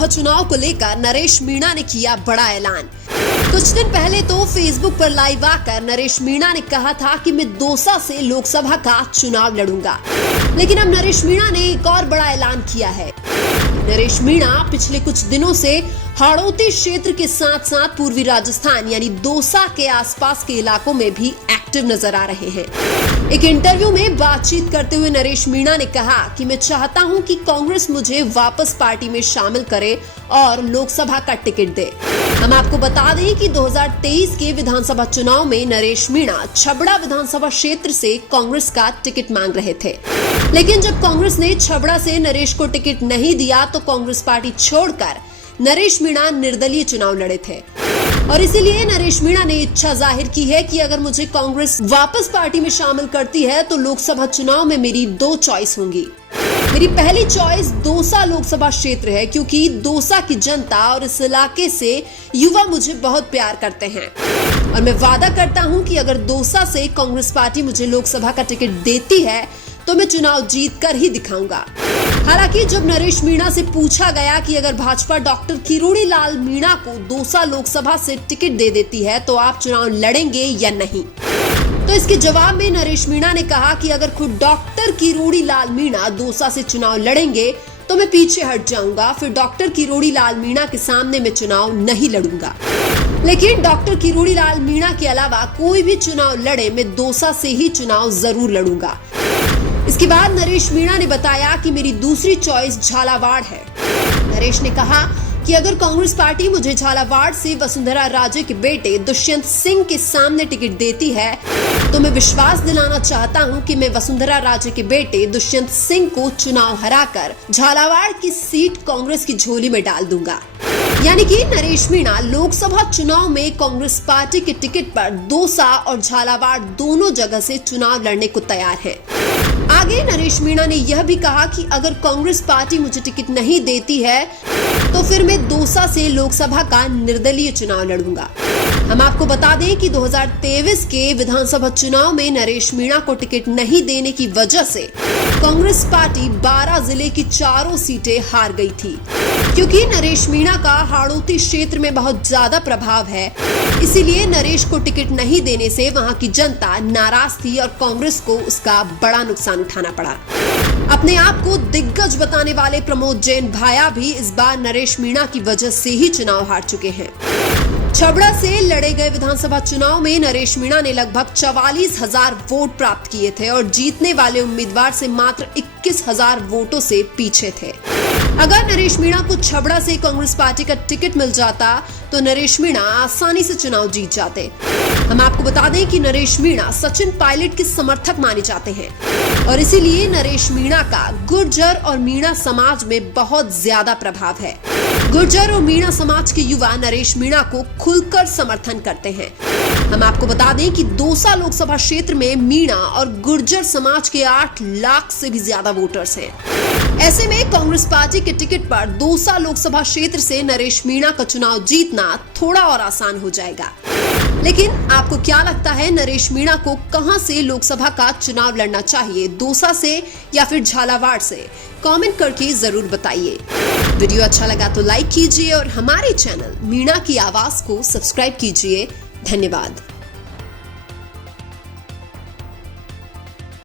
विधानसभा चुनाव को लेकर नरेश मीणा ने किया बड़ा ऐलान। कुछ दिन पहले तो फेसबुक पर लाइव आकर नरेश मीणा ने कहा था कि मैं दौसा से लोकसभा का चुनाव लड़ूंगा, लेकिन अब नरेश मीणा ने एक और बड़ा ऐलान किया है। नरेश मीणा पिछले कुछ दिनों से हाड़ौती क्षेत्र के साथ साथ पूर्वी राजस्थान यानी दौसा के आसपास के इलाकों में भी एक्टिव नजर आ रहे हैं। एक इंटरव्यू में बातचीत करते हुए नरेश मीणा ने कहा कि मैं चाहता हूं कि कांग्रेस मुझे वापस पार्टी में शामिल करे और लोकसभा का टिकट दे। हम आपको बता दें कि 2023 के विधानसभा चुनाव में नरेश मीणा छबड़ा विधानसभा क्षेत्र से कांग्रेस का टिकट मांग रहे थे, लेकिन जब कांग्रेस ने छबड़ा से नरेश को टिकट नहीं दिया तो कांग्रेस पार्टी छोड़कर नरेश मीणा निर्दलीय चुनाव लड़े थे और इसीलिए नरेश मीणा ने इच्छा जाहिर की है कि अगर मुझे कांग्रेस वापस पार्टी में शामिल करती है तो लोकसभा चुनाव में मेरी दो चॉइस होंगी। मेरी पहली चॉइस दौसा लोकसभा क्षेत्र है, क्योंकि दौसा की जनता और इस इलाके से युवा मुझे बहुत प्यार करते हैं और मैं वादा करता हूं कि अगर दौसा से कांग्रेस पार्टी मुझे लोकसभा का टिकट देती है तो मैं चुनाव जीत कर ही दिखाऊंगा। हालांकि जब नरेश मीणा से पूछा गया कि अगर भाजपा डॉक्टर किरोड़ी लाल मीणा को दौसा लोकसभा से टिकट दे देती है तो आप चुनाव लड़ेंगे या नहीं, तो इसके जवाब में नरेश मीणा ने कहा कि अगर खुद डॉक्टर किरोड़ी लाल मीणा दौसा से चुनाव लड़ेंगे तो मैं पीछे हट जाऊंगा, फिर डॉक्टर किरोड़ी लाल मीणा के सामने मैं चुनाव नहीं लड़ूंगा। लेकिन डॉक्टर किरोड़ी लाल मीणा के अलावा कोई भी चुनाव लड़े मैं दौसा से ही चुनाव जरूर लड़ूंगा। इसके बाद नरेश मीणा ने बताया कि मेरी दूसरी चॉइस झालावाड़ है। नरेश ने कहा कि अगर कांग्रेस पार्टी मुझे झालावाड़ से वसुंधरा राजे के बेटे दुष्यंत सिंह के सामने टिकट देती है तो मैं विश्वास दिलाना चाहता हूं कि मैं वसुंधरा राजे के बेटे दुष्यंत सिंह को चुनाव हराकर झालावाड़ की सीट कांग्रेस की झोली में डाल दूंगा। यानी कि नरेश मीणा लोकसभा चुनाव में कांग्रेस पार्टी के टिकट पर दौसा और झालावाड़ दोनों जगह से चुनाव लड़ने को तैयार है। आगे नरेश मीणा ने यह भी कहा कि अगर कांग्रेस पार्टी मुझे टिकट नहीं देती है तो फिर मैं दौसा से लोकसभा का निर्दलीय चुनाव लड़ूंगा। हम आपको बता दें कि 2023 के विधानसभा चुनाव में नरेश मीणा को टिकट नहीं देने की वजह से कांग्रेस पार्टी 12 जिले की चारों सीटें हार गई थी, क्योंकि नरेश मीणा का हाड़ौती क्षेत्र में बहुत ज्यादा प्रभाव है। इसीलिए नरेश को टिकट नहीं देने से वहां की जनता नाराज थी और कांग्रेस को उसका बड़ा नुकसान उठाना पड़ा। अपने आप को दिग्गज बताने वाले प्रमोद जैन भाया भी इस बार नरेश मीणा की वजह से ही चुनाव हार चुके हैं। छबड़ा से लड़े गए विधानसभा चुनाव में नरेश मीणा ने लगभग 44,000 वोट प्राप्त किए थे और जीतने वाले उम्मीदवार से मात्र 21,000 वोटों से पीछे थे। अगर नरेश मीणा को छबड़ा से कांग्रेस पार्टी का टिकट मिल जाता तो नरेश मीणा आसानी से चुनाव जीत जाते। हम आपको बता दें कि नरेश मीणा सचिन पायलट के समर्थक माने जाते हैं और इसीलिए नरेश मीणा का गुर्जर और मीणा समाज में बहुत ज्यादा प्रभाव है। गुर्जर और मीणा समाज के युवा नरेश मीणा को खुलकर समर्थन करते हैं। हम आपको बता दें कि दौसा लोकसभा क्षेत्र में मीणा और गुर्जर समाज के 8 लाख से भी ज्यादा वोटर्स हैं। ऐसे में कांग्रेस पार्टी के टिकट पर दौसा लोकसभा क्षेत्र से नरेश मीणा का चुनाव जीतना थोड़ा और आसान हो जाएगा। लेकिन आपको क्या लगता है, नरेश मीणा को कहां से लोकसभा का चुनाव लड़ना चाहिए, दौसा से या फिर झालावाड़ से? कमेंट करके जरूर बताइए। वीडियो अच्छा लगा तो लाइक कीजिए और हमारे चैनल मीणा की आवाज को सब्सक्राइब कीजिए। धन्यवाद।